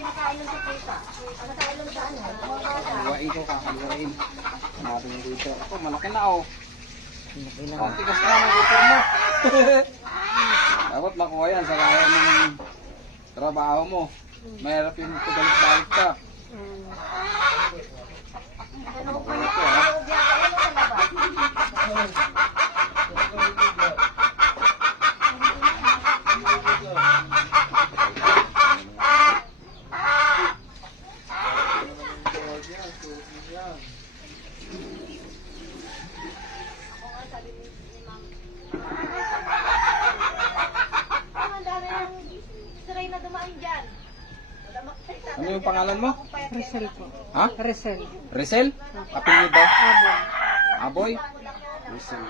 pinakain lang sa pusa. Pinakain lang sa ano. Kaliwain ko, kakaliwain. Hanapin yung guiter. Ako, malaki na oh. Ang tigas na ng guiter mo. Dapat makuha yan sa kaya ng trabaho mo. Mahirap yung pagalik-balik ka. Makuha ito ha. Ano yung pangalan mo? Resel po. Ha? Resel. Rizal? Apelyido ba? Abo. Aboy? Rizal.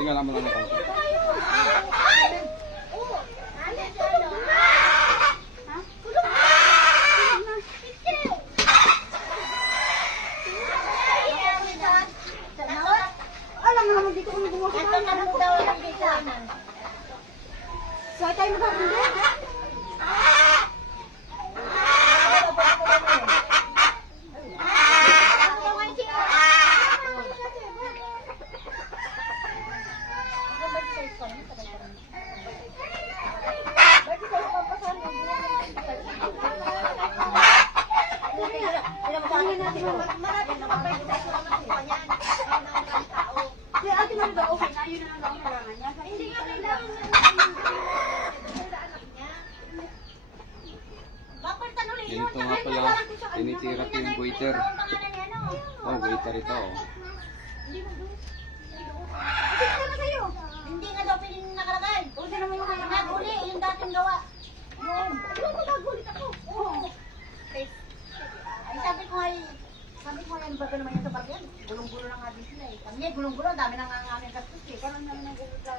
Tingnan naman lang ako. Alam mo naman dito kung gumawa ka. Ito na lang daw lang dito. So, tayo magkakunda? Dito nga pala, tinitira ko yung waiter. Oh, waiter ito oh. Hindi nga daw piling nakalagay. O, sino mo yung naguli, yung dating gawa. Yun. Ano mo nagulit ako? Oo. Ay, sabi ko ay, bago naman yan sa baryan. Gulong-gulo na nga din sila eh. Kami eh, gulong-gulo, dami nang nga aming gastos eh. Karoon namin ang gulong-gulo.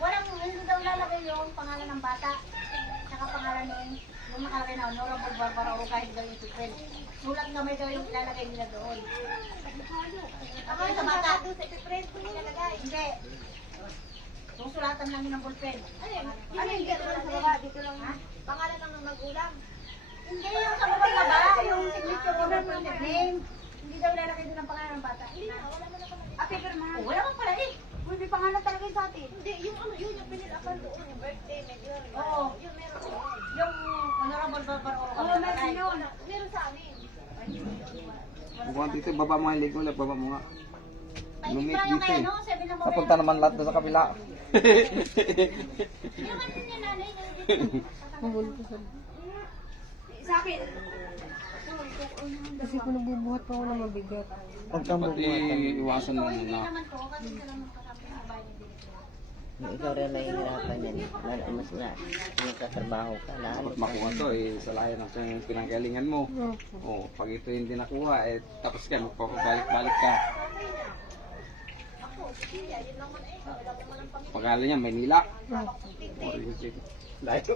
Walang, hindi daw lalagay yung pangalan ng bata. Saka pangalan nun, yung nakalagay na Honorable Barbara o kahit daw yung Tukwel. Sulat nga may daw yung lalagay nila doon. Ako sa bata. Hindi. Susulatan lang yun ng ballpen. Ano yung dito lang sa baba? Dito lang ha? Pangalan lang ng magulang. Hindi yung sa baba, yung signature ko ng name. Hindi daw lalagay doon ang pangalan ng bata. Hindi na, wala na naman. Paper man. Wala man pala eh. May pangalan talaga yung sa atin. Hindi, yung ano, yun yung pinilapan doon, yung birthday, medyo. Oo. Yung meron doon. Yung Honorable Barbara Oro. Oo, meron yun. Meron sa amin. Mukhang dito, baba mo yung ligo, baba mo nga. Lumit Yung dito kaya eh. no, sabi ng Napunta naman lahat doon sa kabila. yung ano niya nanay, Mahulog ko sa... sa akin. Kasi kung nabubuhat pa ako na mabigat. Dapat iiwasan mo muna. Naman ko, kasi sila mo kasama sa bahay ni Ikaw rin nahihirapan yan. Mas na, nagtatrabaho ka. Dapat makuha to eh, sa layan ng pinanggalingan mo. Oh, pag ito hindi nakuha, eh, tapos ka, magpapabalik-balik ka. Pag-aala niya, Maynila. Oh, layo.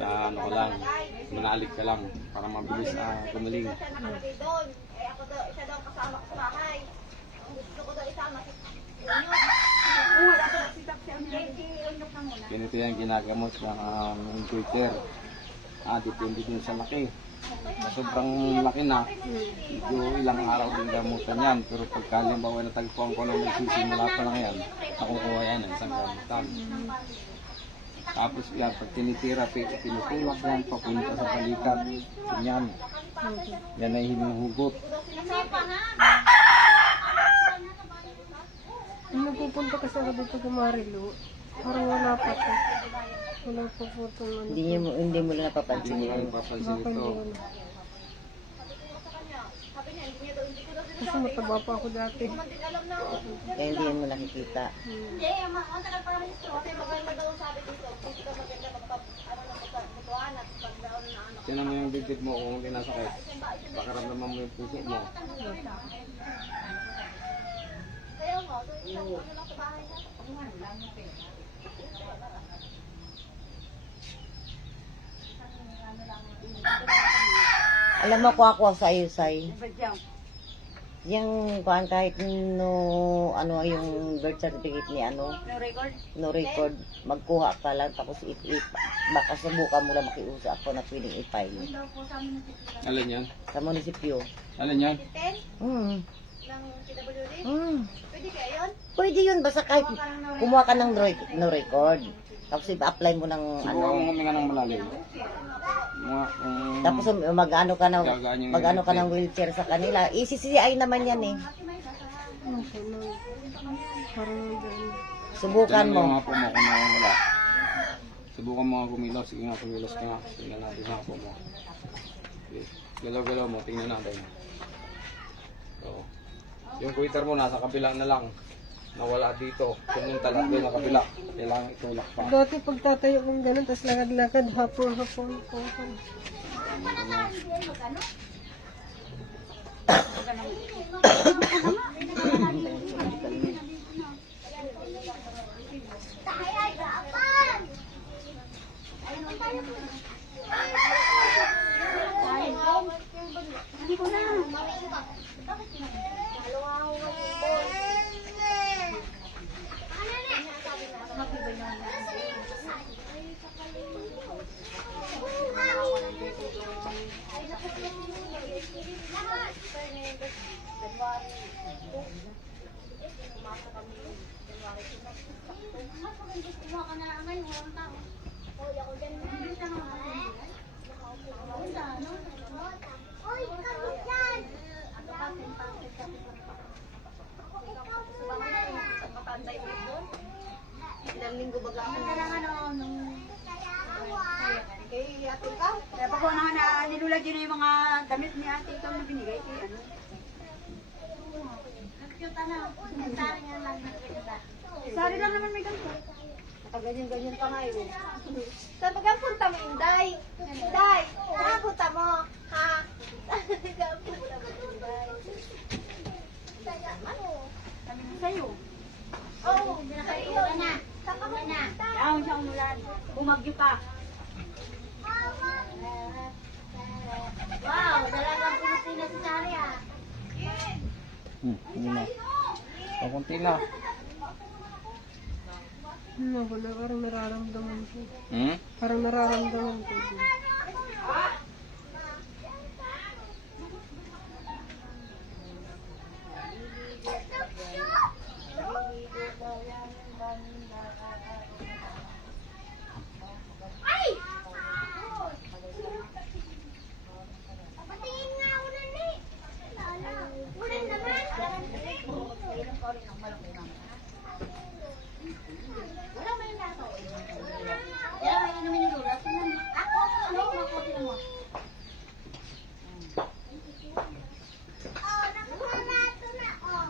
Sa ano ko lang, manalik ka lang para mabilis gumaling. doon. Eh ako daw, isa daw kasama ko sa bahay. Ang gusto ko daw isama si Ganito yung ginagamot ng Twitter. Depende din sa laki. Sobrang laki na, medyo ilang araw din gamutan yan. Pero pagka halimbawa natagpuan ko nung nagsisimula pa lang yan, nakukuha yan ng isang gamutan. Tapos yan, pag tinitira, pinutulak yan, papunta sa balikat. Yan. Yan ay hinuhugot. Nung napupunta kasi ako dito Gumarilo, parang wala pa to. Wala pa po itong ano. Hindi mo lang napapansin Hindi yun. mo papansin Baka ito. hindi ko na. Kasi mataba pa ako dati. Kaya hindi mo nakikita. Hindi, ang tagal pa naman ito. Kasi maganda daw sabi dito. Dito ka maganda magpapatuan. Tinan mo yung bibig mo kung kinasakit. Pakaramdaman mo yung puso mo. Alam mo ko ako sa iyo, Say. Yung kuan kahit no ano yung birth certificate ni ano, no record, magkuha ka lang tapos baka subukan mo lang makiusap ako na pwedeng i-file Alin yan? sa munisipyo. Alin yan? Hmm. Ng PWD? Hmm. Pwede kaya yun? Pwede yun basta kahit kumuha ka ng no record. Tapos i-apply mo ng Subukan ano. mo huminga ng malalim. Tapos mag-ano ka ng Gagaan yung mag-ano ka ng wheelchair sa kanila. ECCI naman yan eh. Ano po na. Parang ganun. Subukan Tingnan mo. yung hapo mo kung wala. Subukan mo nga kumilos. Sige nga, kumilos ka nga. Tingnan natin yung hapo mo. Okay. Galaw-galaw mo, tingnan natin. So, yung quitter mo nasa kabila na lang. Nawala dito. Pumunta lang doon sa kabila. Kailangan itulak pa. Dati pagtatayo kong ganun, tapos lakad-lakad, hapon-hapon ko. Hindi ko na. Ilang linggo baga ako. Kay ate ka? Kaya pa ko na nilulad yun yung mga damit ni ate ikaw na binigay kay ano. Cute ano. Sari nga lang. Sari lang naman may ganito. Nakaganyan-ganyan pa nga yun. Sa pagkapunta mo, Inday. Inday, nakapunta mo. Ha? Nakapunta mo, Inday. Ano? Sabi mo sa'yo. Oo, pinakayo na. Saka mo na. Down siya umulan. Bumagyo pa. Wow, talagang Pilipina si Sari ah. Hindi na. O, kunti na. Ano ko na, parang nararamdaman ko. Hmm? Parang nararamdaman ko. Patingin nga ulan eh. Ulan naman. Wala ba yung laso? Kaya may inumin yung lulas. Ako, ano? Makotin mo. Oh, nakuha na ito na. Oh.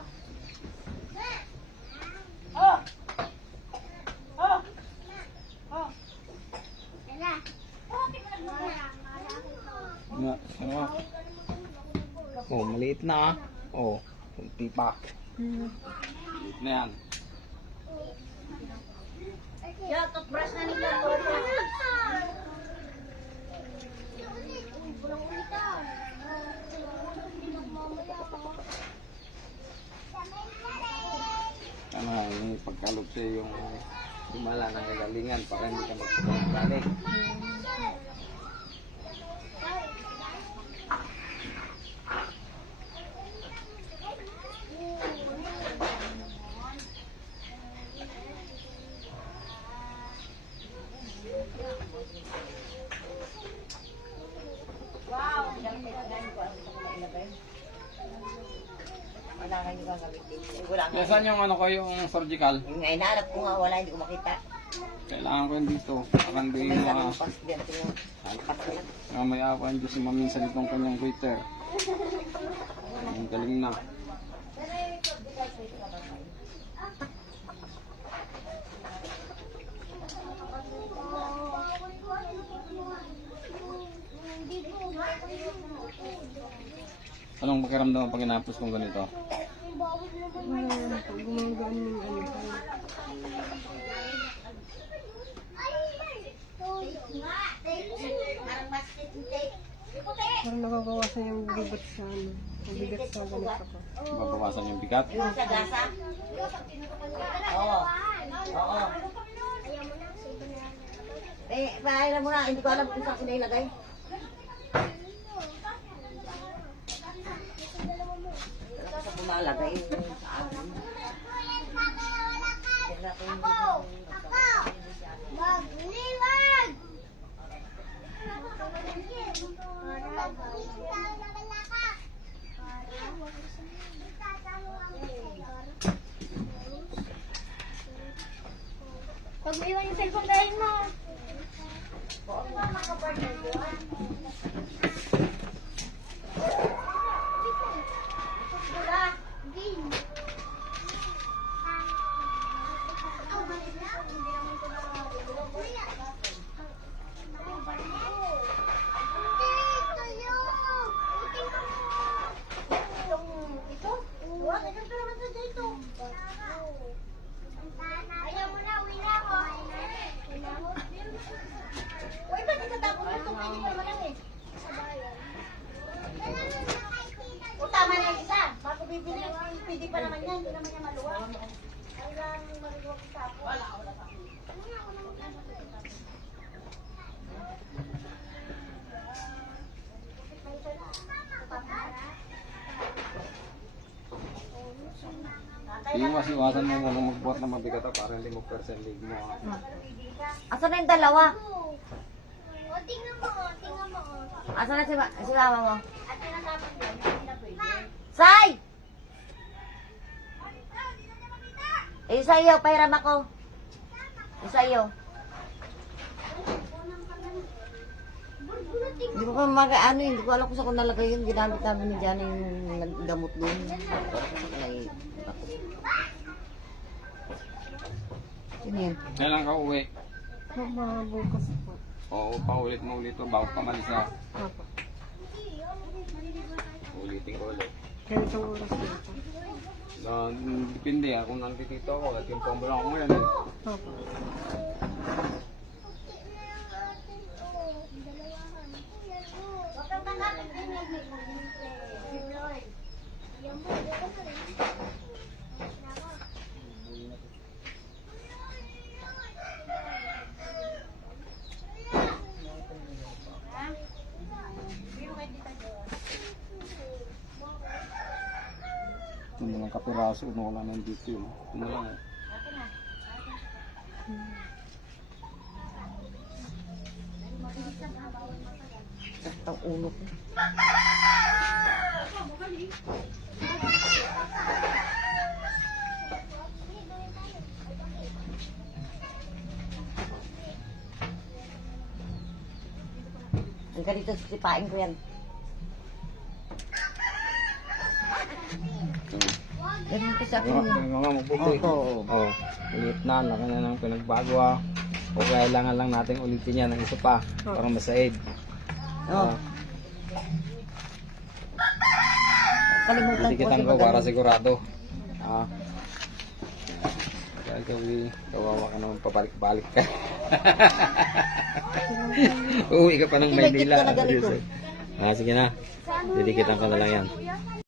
Oh! Oh! Oh! Tala. Na, ano? Oh, maliit na ah. Oh, kunti pa. Maliit na yan. Yeah, toothbrush na nila. Ano, yung pagkalog sa'yo yung dumala ng kagalingan para hindi ka magpapagaling. Wala kayo gagamitin. Wala nga. Saan yung ano ko, yung surgical? Yung nga, inaarap ko nga, wala, hindi ko makita. Kailangan ko yun dito. Akan din May yung mga salupas din. Tingnan. Salpas ko lang. mamaya ako ang Diyos maminsan itong kanyang waiter. Ang galing na. Anong pakiramdam pag inapos kong ganito? Pag gumagaan yung ano. Parang basket tape. Parang nagagawasan yung bigat sa ano. Ang bigat sa ganito ko. Mabawasan yung bigat. Yung sa gasa. Oo. Oo. Paano mo na, hindi ko alam kung saan ko nailagay. Sa pumalagay yung sa amin. Magliwag! Pag may iwan yung cellphone dahil mo. Ayaw mo na, uwi na ako. Uy, ba't itatapon mo ito? Pwede pa naman yan eh. O tama na yung isa. Bago bibili, pwede pa naman yan. Hindi naman yan maluwag. Hanggang maluwag yung tapon. Wala. Iwas-iwasan mo muna magbuhat ng mabigat para hindi mo percent leg mo. Asan na yung dalawa? O, tingnan mo, tingnan mo. Asan na si mama mo? At tinatapon yun, hindi na pwede. Say! Isa iyo, pairam ako. Isa iyo. Hindi ko pa ano, hindi ko alam kung saan ko nalagay yun. Ginamit namin ni Johnny yung naggamot doon. Sino yan? Kailan ka uwi? Mga bukas po. Oo, paulit mo ulit ito bago ka malis na. Papa. Ulitin ko ulit. Kaya isang oras dito. Depende kung nandito ako at yung pambulang ko ngayon. Papa. Huwag kang tanggapin din yan. Lloyd. Yung mga kapiraso, wala nang dito yun. Ito na lang eh. Ang ulo ko. Ang ganito sisipain ko yan. Ganun ko sa akin. Yung mga mabuti. Oo. Oo. Ulit na, laki na ng pinagbago ah. O kailangan lang natin ulitin yan ng isa pa. Para masaid. Oo. Kalimutan Hindi ko kitang kasi ko para magaling. sigurado. Ah. Kaya kawawa ka naman pabalik-balik ka. Uwi ka pa ng May kit Maynila. ka na ganito. Sige na. Didikitan ka na lang yan.